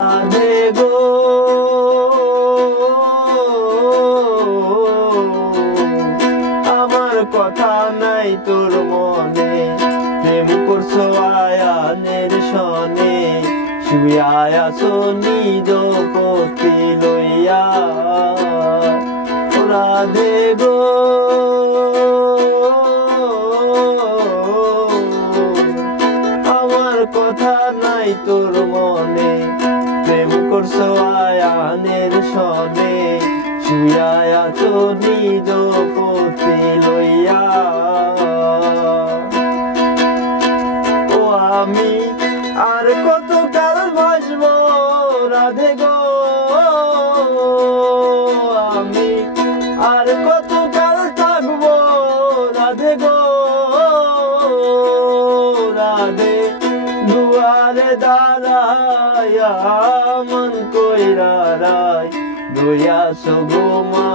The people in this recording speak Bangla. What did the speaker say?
রাধে গো আমার কথা নাই তোর মনে, প্রেম করছো আয়ানের সনে, শুয়া আছো নিজ পতি লইয়া। রাধে গো আমার কথা নাই তোর মনে, প্রেম করছো আয়ানের সনে, শুয়া আছো নিজ পতি লইয়া। ও আমি আর কত কাল বাঁচবো রাধে গো, আমি আর কত কাল থাকবো রাধে গো। রাধে দুয়ারে দাঁড়ায়া মন কইরা রায়, দয়াছো গো মা